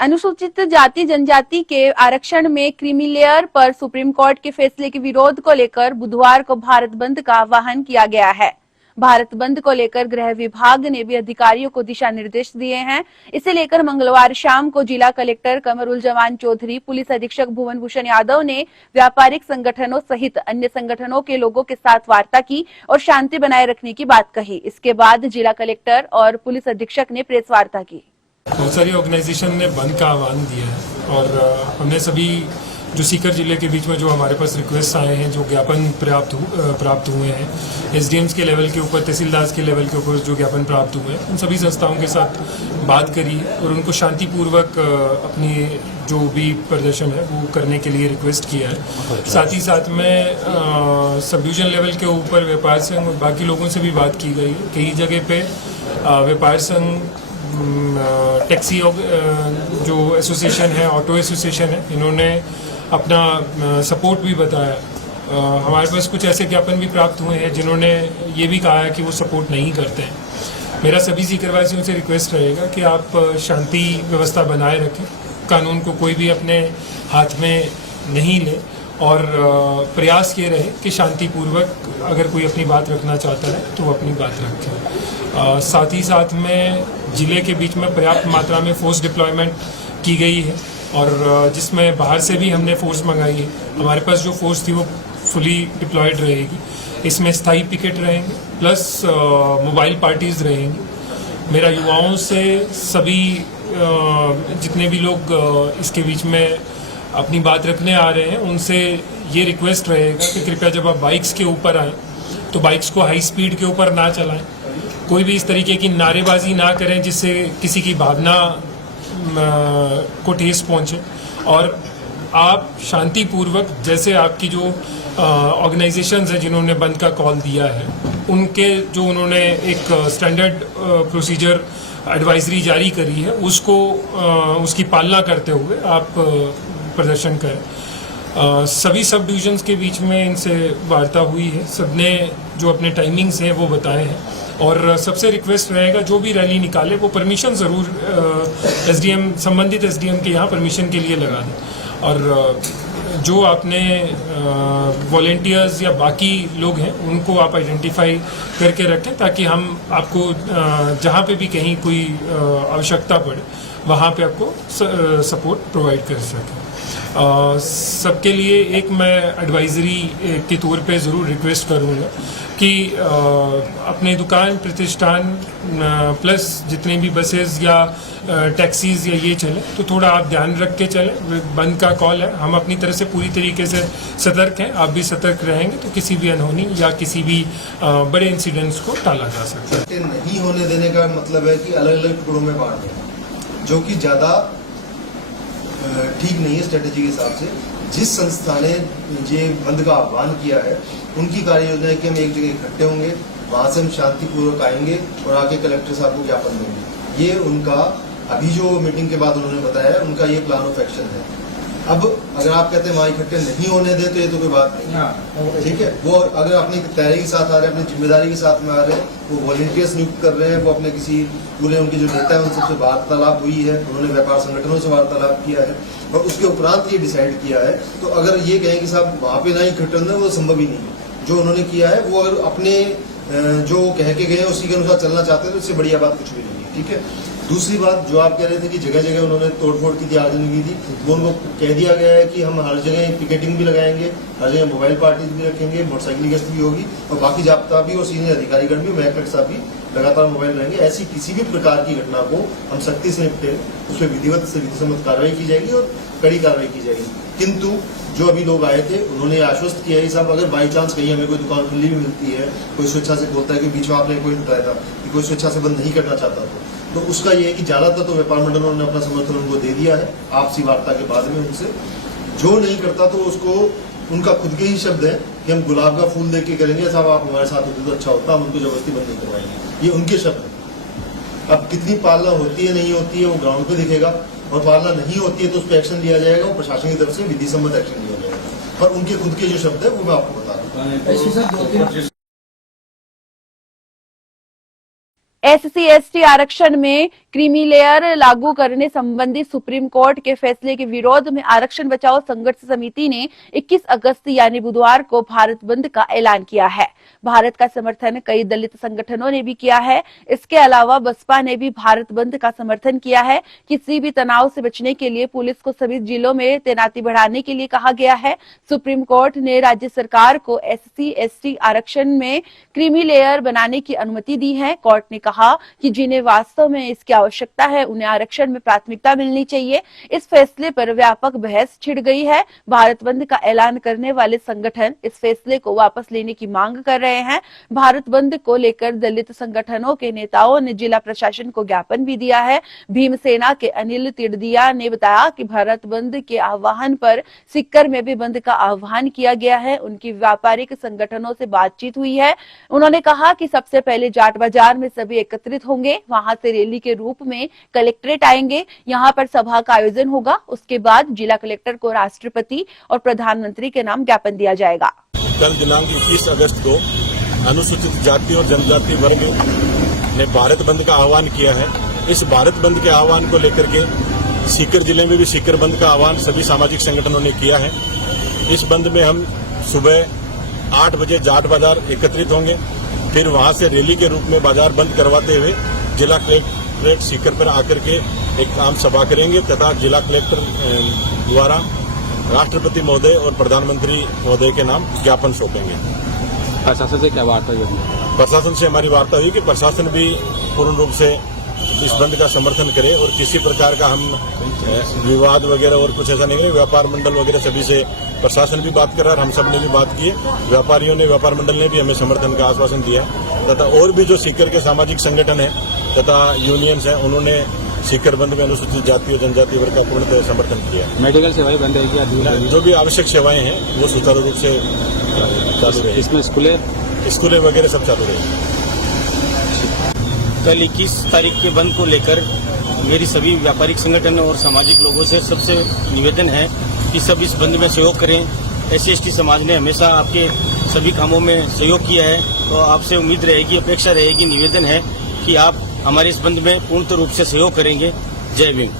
अनुसूचित जाति जनजाति के आरक्षण में क्रीमी लेयर पर सुप्रीम कोर्ट के फैसले के विरोध को लेकर बुधवार को भारत बंद का आह्वान किया गया है। भारत बंद को लेकर गृह विभाग ने भी अधिकारियों को दिशा निर्देश दिए हैं। इसे लेकर मंगलवार शाम को जिला कलेक्टर कमरुल जमान चौधरी, पुलिस अधीक्षक भुवन भूषण यादव ने व्यापारिक संगठनों सहित अन्य संगठनों के लोगों के साथ वार्ता की और शांति बनाए रखने की बात कही। इसके बाद जिला कलेक्टर और पुलिस अधीक्षक ने प्रेस वार्ता की। बहुत सारी ऑर्गेनाइजेशन ने बंद का आह्वान दिया है और हमने सभी जो सीकर जिले के बीच में जो हमारे पास रिक्वेस्ट आए हैं, जो ज्ञापन प्राप्त हुए हैं, एसडीएम्स के लेवल के ऊपर, तहसीलदार के लेवल के ऊपर जो ज्ञापन प्राप्त हुए हैं, उन सभी संस्थाओं के साथ बात करी और उनको शांतिपूर्वक अपनी जो भी प्रदर्शन है वो करने के लिए रिक्वेस्ट किया है। साथ ही साथ में सब डिवीजन लेवल के ऊपर व्यापार संघ और बाकी लोगों से भी बात की गई। कई जगह पे व्यापार संघ, टैक्सी जो एसोसिएशन है, ऑटो एसोसिएशन है, इन्होंने अपना सपोर्ट भी बताया। हमारे पास कुछ ऐसे ज्ञापन भी प्राप्त हुए हैं जिन्होंने ये भी कहा है कि वो सपोर्ट नहीं करते हैं। मेरा सभी सीकरवासियों से रिक्वेस्ट रहेगा कि आप शांति व्यवस्था बनाए रखें, कानून को कोई भी अपने हाथ में नहीं ले और प्रयास ये रहे कि शांतिपूर्वक अगर कोई अपनी बात रखना चाहता है तो वो अपनी बात रखे। साथ ही साथ में जिले के बीच में पर्याप्त मात्रा में फोर्स डिप्लॉयमेंट की गई है और जिसमें बाहर से भी हमने फोर्स मंगाई है। हमारे पास जो फोर्स थी वो फुली डिप्लॉयड रहेगी। इसमें स्थायी पिकेट रहेंगे प्लस मोबाइल पार्टीज रहेंगी। मेरा युवाओं से सभी जितने भी लोग इसके बीच में अपनी बात रखने आ रहे हैं उनसे ये रिक्वेस्ट रहेगा कि कृपया जब आप बाइक्स के ऊपर आएँ तो बाइक्स को हाई स्पीड के ऊपर ना चलाएं। कोई भी इस तरीके की नारेबाजी ना करें जिससे किसी की भावना को ठेस पहुंचे और आप शांतिपूर्वक, जैसे आपकी जो ऑर्गेनाइजेशंस हैं जिन्होंने बंद का कॉल दिया है, उनके जो उन्होंने एक स्टैंडर्ड प्रोसीजर एडवाइजरी जारी करी है उसकी पालना करते हुए आप प्रदर्शन करें। सभी सब डिविजन्स के बीच में इनसे वार्ता हुई है, सबने जो अपने टाइमिंग्स हैं वो बताए हैं और सबसे रिक्वेस्ट रहेगा जो भी रैली निकाले वो परमिशन ज़रूर एसडीएम, संबंधित एसडीएम के यहाँ परमिशन के लिए लगा दें और जो आपने वॉलेंटियर्स या बाकी लोग हैं उनको आप आइडेंटिफाई करके रखें ताकि हम आपको जहाँ पे भी कहीं कोई आवश्यकता पड़े वहाँ पे आपको सपोर्ट प्रोवाइड कर सकें। सबके लिए एक मैं एडवाइजरी के तौर पे ज़रूर रिक्वेस्ट करूँगा कि अपने दुकान, प्रतिष्ठान प्लस जितने भी बसेस या टैक्सीज या ये चले तो थोड़ा आप ध्यान रख के चलें। बंद का कॉल है, हम अपनी तरफ से पूरी तरीके से सतर्क हैं। आप भी सतर्क रहेंगे तो किसी भी अनहोनी या किसी भी बड़े इंसिडेंट्स को टाला जा सकता है। नहीं होने देने का मतलब है कि अलग अलग टुकड़ों में बांट दें, जो कि ज़्यादा ठीक नहीं है स्ट्रेटेजी के हिसाब से। जिस संस्था ने ये बंद का आह्वान किया है उनकी कार्य योजना है कि हम एक जगह इकट्ठे होंगे, वहां से हम शांतिपूर्वक आएंगे और आके कलेक्टर साहब को ज्ञापन देंगे। ये उनका अभी जो मीटिंग के बाद उन्होंने बताया है, उनका ये प्लान ऑफ एक्शन है। अब अगर आप कहते हैं वहां इकट्ठे नहीं होने दे तो ये तो कोई बात नहीं, ठीक है। वो अगर अपनी तैयारी के साथ आ रहे हैं, अपनी जिम्मेदारी के साथ में आ रहे हैं, वो वॉलंटियर्स नियुक्त कर रहे हैं, वो अपने किसी पूरे उनके जो नेता है उन सबसे वार्तालाप हुई है, उन्होंने व्यापार संगठनों से वार्तालाप किया है और उसके उपरांत ये डिसाइड किया है। तो अगर ये कहें कि साहब वहां पे ना इकट्ठे होना, वो संभव ही नहीं है। जो उन्होंने किया है वो अगर अपने जो कह के गए उसी के अनुसार चलना चाहते हैं तो इससे बढ़िया बात कुछ भी नहीं है, ठीक है। दूसरी बात जो आप कह रहे थे कि जगह जगह उन्होंने तोड़फोड़ की थी, आयोजन की थी, वो उनको कह दिया गया है कि हम हर जगह पिकेटिंग भी लगाएंगे, हर जगह मोबाइल पार्टीज भी रखेंगे, मोटरसाइकिल गश्त भी होगी और बाकी जाब्ता भी और सीनियर अधिकारीगण भी, महकलट साहब भी लगातार मोबाइल रहेंगे। ऐसी किसी भी प्रकार की घटना को हम सख्ती से निपटे, उसमें विधिवत से विधिसम्मत कार्रवाई की जाएगी और कड़ी कार्रवाई की जाएगी। किंतु जो अभी लोग आए थे उन्होंने आश्वस्त किया है साहब अगर बाई चांस कहीं हमें कोई दुकान खुली भी मिलती है, कोई स्वेच्छा से बोलता है कि बीच में आपने कोई बताया था कि कोई स्वेच्छा से बंद नहीं करना चाहता तो उसका ये है कि ज्यादातर तो व्यापार मंडलों ने अपना समर्थन उनको दे दिया है आपसी वार्ता के बाद में उनसे। जो नहीं करता तो उसको उनका खुद के ही शब्द है कि हम गुलाब का फूल देके करेंगे, साहब आप हमारे साथ होते तो अच्छा होता, हम उनको जबरदस्ती बंद नहीं करवाएंगे, ये उनके शब्द है। अब कितनी पालना होती है नहीं होती है वो ग्राउंड पे दिखेगा और पालना नहीं होती है तो उस पर एक्शन लिया जाएगा और प्रशासन की तरफ से विधि सम्मत एक्शन लिया जाएगा। पर उनके खुद के जो शब्द है वो मैं आपको बता रहा हूँ। SC/ST आरक्षण में क्रीमी लेयर लागू करने संबंधी सुप्रीम कोर्ट के फैसले के विरोध में आरक्षण बचाओ संघर्ष समिति ने 21 अगस्त यानी बुधवार को भारत बंद का ऐलान किया है। भारत का समर्थन कई दलित संगठनों ने भी किया है। इसके अलावा बसपा ने भी भारत बंद का समर्थन किया है। किसी भी तनाव से बचने के लिए पुलिस को सभी जिलों में तैनाती बढ़ाने के लिए कहा गया है। सुप्रीम कोर्ट ने राज्य सरकार को SC/ST आरक्षण में क्रीमी लेयर बनाने की अनुमति दी है। कोर्ट ने कहा कि जिन्हें वास्तव में इसकी आवश्यकता है उन्हें आरक्षण में प्राथमिकता मिलनी चाहिए। इस फैसले पर व्यापक बहस छिड़ गई है। भारत बंद का ऐलान करने वाले संगठन इस फैसले को वापस लेने की मांग कर रहे हैं। भारत बंद को लेकर दलित संगठनों के नेताओं ने जिला प्रशासन को ज्ञापन भी दिया है। भीमसेना के अनिल तिड़दिया ने बताया कि भारत बंद के आह्वान पर सीकर में भी बंद का आह्वान किया गया है। उनकी व्यापारिक संगठनों से बातचीत हुई है। उन्होंने कहा कि सबसे पहले जाट बाजार में सभी एकत्रित होंगे, वहां से रैली के रूप में कलेक्ट्रेट आएंगे, यहां पर सभा का आयोजन होगा। उसके बाद जिला कलेक्टर को राष्ट्रपति और प्रधानमंत्री के नाम ज्ञापन दिया जाएगा। कल दिनांक 21 अगस्त को अनुसूचित जाति और जनजाति वर्ग ने भारत बंद का आह्वान किया है। इस भारत बंद के आह्वान को लेकर के सीकर जिले में भी सीकर बंद का आह्वान सभी सामाजिक संगठनों ने किया है। इस बंद में हम सुबह 8 बजे जाट बाजार एकत्रित होंगे, फिर वहां से रैली के रूप में बाजार बंद करवाते हुए जिला कलेक्ट्रेट सीकर पर आकर के एक आम सभा करेंगे तथा जिला कलेक्टर द्वारा राष्ट्रपति महोदय और प्रधानमंत्री महोदय के नाम ज्ञापन सौंपेंगे। प्रशासन से क्या वार्ता हुई? प्रशासन से हमारी वार्ता हुई कि प्रशासन भी पूर्ण रूप से इस बंद का समर्थन करे और किसी प्रकार का हम विवाद वगैरह और कुछ ऐसा नहीं करें। व्यापार मंडल वगैरह सभी से प्रशासन भी बात कर रहा है, हम सब ने भी बात की है। व्यापारियों ने, व्यापार मंडल ने भी हमें समर्थन का आश्वासन दिया तथा और भी जो सीकर के सामाजिक संगठन है तथा यूनियंस है उन्होंने सीकर बंद में अनुसूचित जाति और जनजाति वर्ग का पूर्णतः समर्थन किया। मेडिकल सेवाएं बंद रहेगी? जो भी आवश्यक सेवाएं हैं वो सुचारू रूप से चालू रहे। इसमें स्कूलें वगैरह सब चालू रहेगी। कल 21 तारीख के बंद को लेकर मेरी सभी व्यापारिक संगठन और सामाजिक लोगों से सबसे निवेदन है कि सब इस बंद में सहयोग करें। SC/ST समाज ने हमेशा आपके सभी कामों में सहयोग किया है, तो आपसे उम्मीद रहेगी, अपेक्षा रहेगी, निवेदन है कि आप हमारे इस बंद में पूर्ण रूप से सहयोग करेंगे। जय भीम।